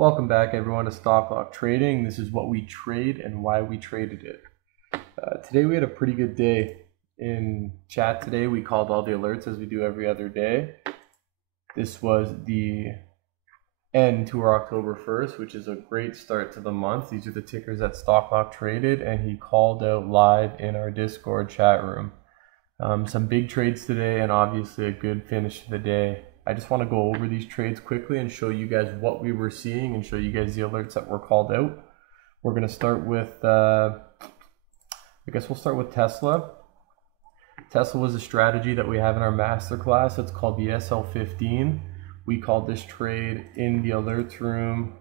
Welcome back everyone to Stock Lock Trading. This is what we trade and why we traded it. Today we had a pretty good day. In chat today we called all the alerts as we do every other day. This was the end to our October 1st, which is a great start to the month. These are the tickers that Stock Lock traded and he called out live in our Discord chat room. Some big trades today and obviously a good finish to the day. I just want to go over these trades quickly and show you guys what we were seeing and show you guys the alerts that were called out. We're going to start with, I guess we'll start with Tesla. Tesla was a strategy that we have in our masterclass. It's called the SL15. We called this trade in the alerts room.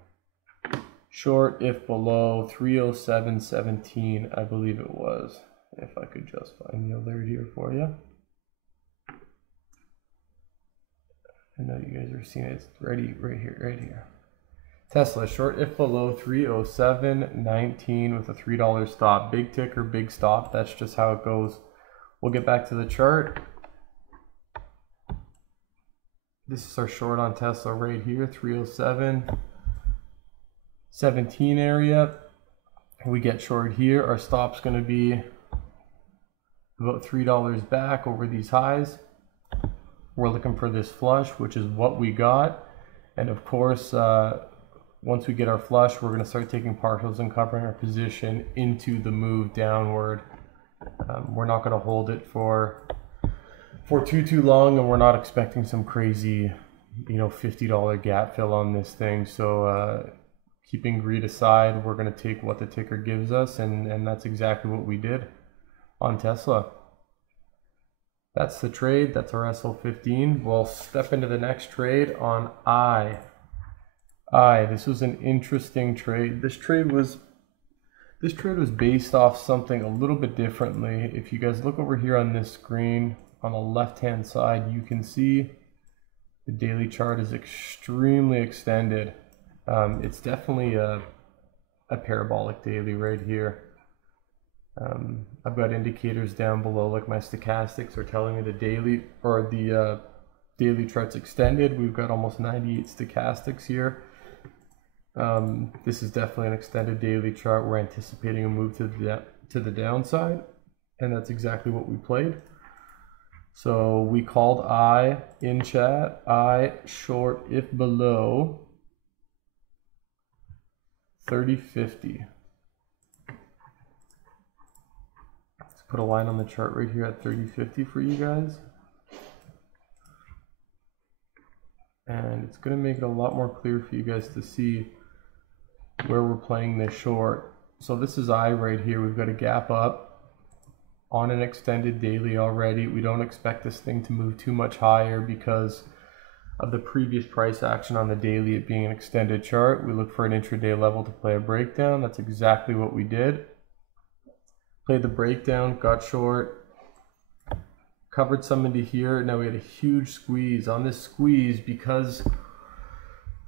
Short if below 307.17, I believe it was. If I could just find the alert here for you. I know you guys are seeing it. It's ready right here. Tesla short if below 307.19 with a $3 stop. Big ticker, big stop. That's just how it goes. We'll get back to the chart. This is our short on Tesla right here, 307.17 area. We get short here. Our stop's going to be about $3 back over these highs. We're looking for this flush, which is what we got. And of course, once we get our flush, we're going to start taking partials and covering our position into the move downward. We're not going to hold it for too long, and we're not expecting some crazy, $50 gap fill on this thing. So keeping greed aside, we're going to take what the ticker gives us, and that's exactly what we did on Tesla. That's the trade. That's our SL15. We'll step into the next trade on I. This was an interesting trade. This trade was based off something a little bit differently. If you guys look over here on this screen on the left hand side, you can see the daily chart is extremely extended. It's definitely a parabolic daily right here. I've got indicators down below, like my stochastics are telling me the daily chart's extended. We've got almost 98 stochastics here. This is definitely an extended daily chart. We're anticipating a move to the downside, and that's exactly what we played. So we called I in chat. I short if below 30.50. Put a line on the chart right here at 30.50 for you guys. And it's going to make it a lot more clear for you guys to see where we're playing this short. So this is I right here. We've got a gap up on an extended daily already. We don't expect this thing to move too much higher because of the previous price action on the daily, it being an extended chart. We look for an intraday level to play a breakdown. That's exactly what we did. Played the breakdown, got short, covered some into here. Now we had a huge squeeze. On this squeeze, because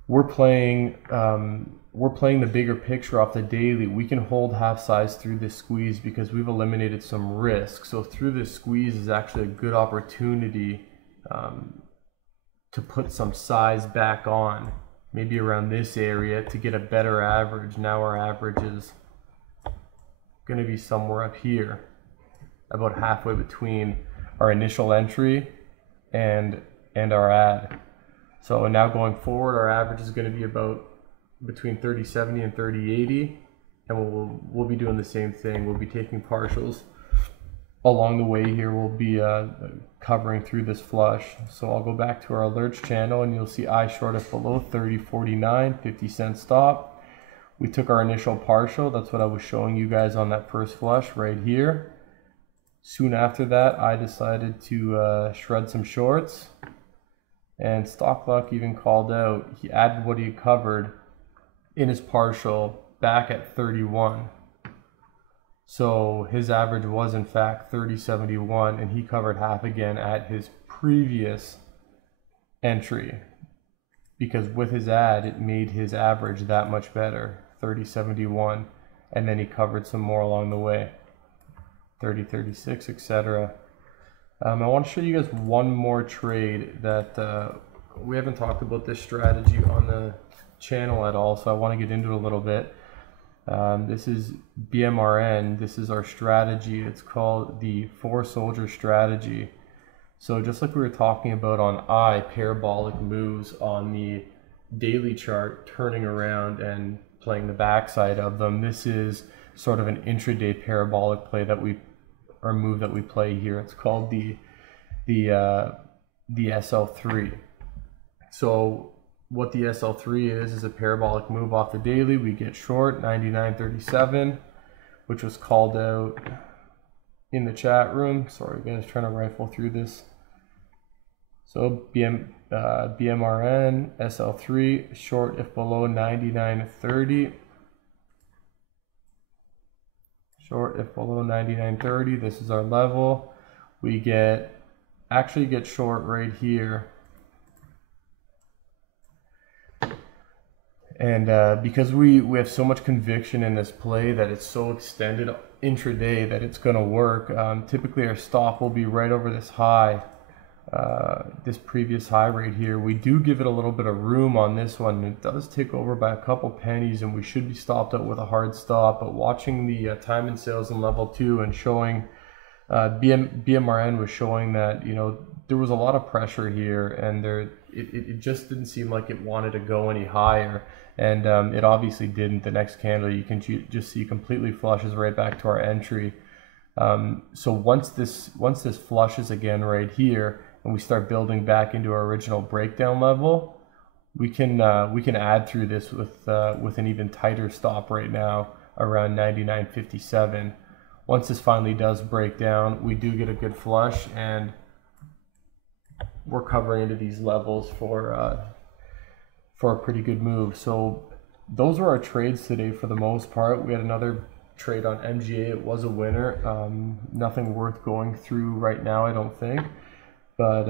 we're playing the bigger picture off the daily, we can hold half size through this squeeze because we've eliminated some risk. So through this squeeze is actually a good opportunity to put some size back on, maybe around this area to get a better average. Now our average is going to be somewhere up here, about halfway between our initial entry and our ad. So now going forward, our average is going to be about between 30.70 and 30.80, and we'll be doing the same thing. We'll be taking partials along the way here. We'll be covering through this flush. So I'll go back to our alerts channel, and you'll see I short if below 30.49, 50-cent stop. We took our initial partial. That's what I was showing you guys on that first flush right here. Soon after that, I decided to shred some shorts, and Stock Lock even called out. He added what he had covered in his partial back at 31. So his average was in fact 30.71, and he covered half again at his previous entry, because with his ad, it made his average that much better, 30.71, and then he covered some more along the way, 30.36, etc. I want to show you guys one more trade that we haven't talked about this strategy on the channel at all, so I want to get into it a little bit. This is BMRN. This is our strategy. It's called the 4-soldier strategy. So just like we were talking about on I, parabolic moves on the daily chart, turning around and playing the backside of them, this is sort of an intraday parabolic play that or move that we play here. It's called the SL3. So what the SL3 is a parabolic move off the daily. We get short 99.37, which was called out in the chat room. Sorry guys, trying to rifle through this. So BMRN SL3 short if below 99.30. Short if below 99.30. This is our level. We actually get short right here. And because we have so much conviction in this play that it's so extended intraday that it's going to work, typically our stop will be right over this high, this previous high right here. We do give it a little bit of room on this one. It does tick over by a couple pennies, and we should be stopped out with a hard stop. But watching the time and sales in level 2 and showing BMRN was showing that, you know, there was a lot of pressure here, and it just didn't seem like it wanted to go any higher, and it obviously didn't. The next candle, you can just see completely flushes right back to our entry. So once this flushes again right here, and we start building back into our original breakdown level, we can add through this with an even tighter stop right now around 99.57. Once this finally does break down, we do get a good flush, and we're covering into these levels for a pretty good move. So those were our trades today for the most part. We had another trade on MGA. It was a winner. Nothing worth going through right now, I don't think. But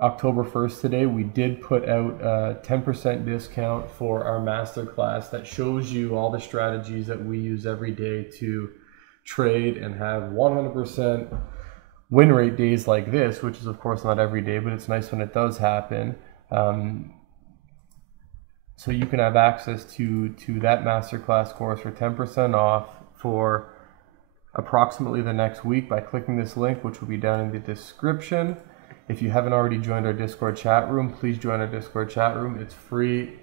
October 1st today, we did put out a 10% discount for our masterclass that shows you all the strategies that we use every day to trade and have 100% win rate days like this, which is of course not every day, but it's nice when it does happen. So you can have access to that masterclass course for 10% off for approximately the next week by clicking this link, which will be down in the description. If you haven't already joined our Discord chat room, please join our Discord chat room. It's free.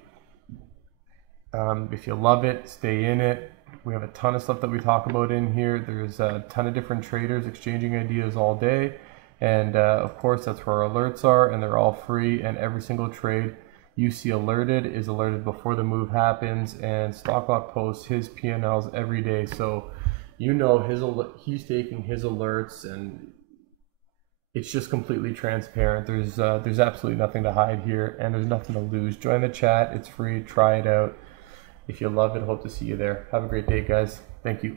If you love it, stay in it. We have a ton of stuff that we talk about in here. There's a ton of different traders exchanging ideas all day. And of course, that's where our alerts are, and they're all free. And every single trade you see alerted is alerted before the move happens. And StockLock posts his P&Ls every day. So you know he's taking his alerts, and it's just completely transparent. There's absolutely nothing to hide here, and there's nothing to lose. Join the chat. It's free. Try it out. If you love it, hope to see you there. Have a great day, guys. Thank you.